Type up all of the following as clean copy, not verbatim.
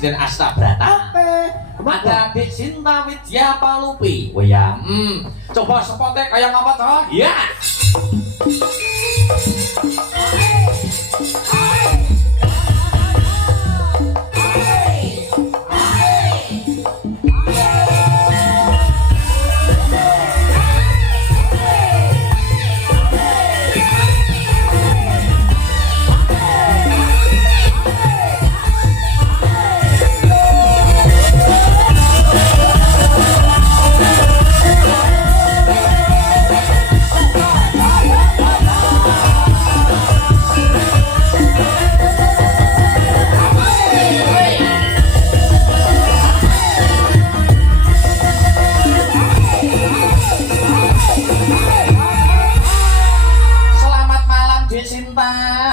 Sinden Astabrata. Ada Adik Cinta Widya Palupi. Oh ya, coba spotnya kayak apa toh? Ya.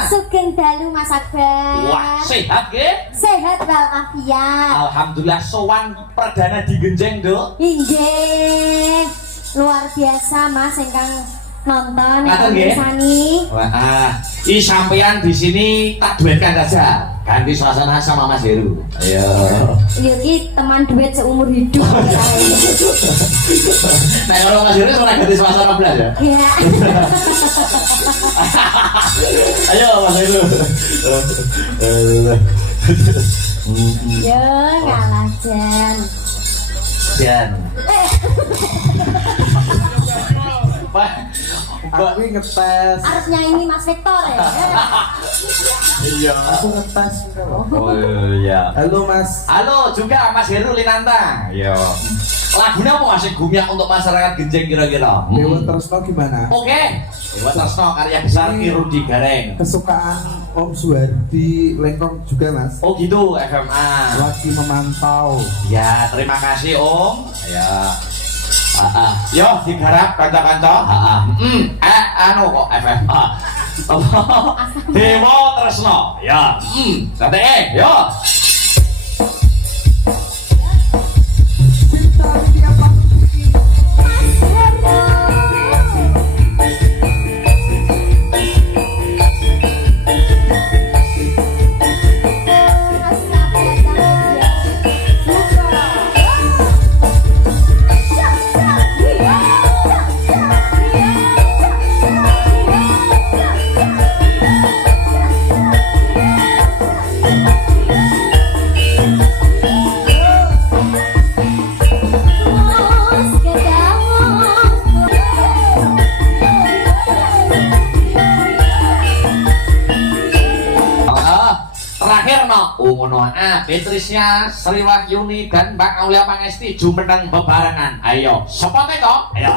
Sugeng dalu Mas Akbar. Wah, sehat ge? Sehat walafiat. Alhamdulillah sowan perdana digenjeng, Dok. Inggih. Luar biasa Mas ingkang nonton Ngaten nggih. Sani. Wah, i sampean di sini tak duetkan saja. Ganti suasana sama Mas Heru. Ayo. Iya ki teman duet seumur hidup. Nah, kalau Mas Heru pernah ganti suasana belas ya? Iya. Ayo Mas Heru. Yo ngalah Jan. Jan. Aku ngetes. Harus nyanyi Mas Victor ya. Iya. Aku ngetes. Oh iya. Halo Mas. Halo juga Mas Heru Linanta. Iya. Lagunya mau asik gumiak untuk masyarakat Genjeng kira-kira. Dewa Tresno gimana? Oke. Dewa Tresno karya besar Ki Rudi Gareng. Kesukaan Om Suhardi Lengkong juga Mas. Oh gitu FMA. Lagi memantau. Ya terima kasih Om. Ya. Yo digarap kanca-kanca. Anu kok FMA. Dewa Tresno. Ya. Santai yo. Ngono Beatrice Sri Wahyuni dan Mbak Aulia Pangesti jumeneng bebarengan. Ayo, sepate to? Ayo.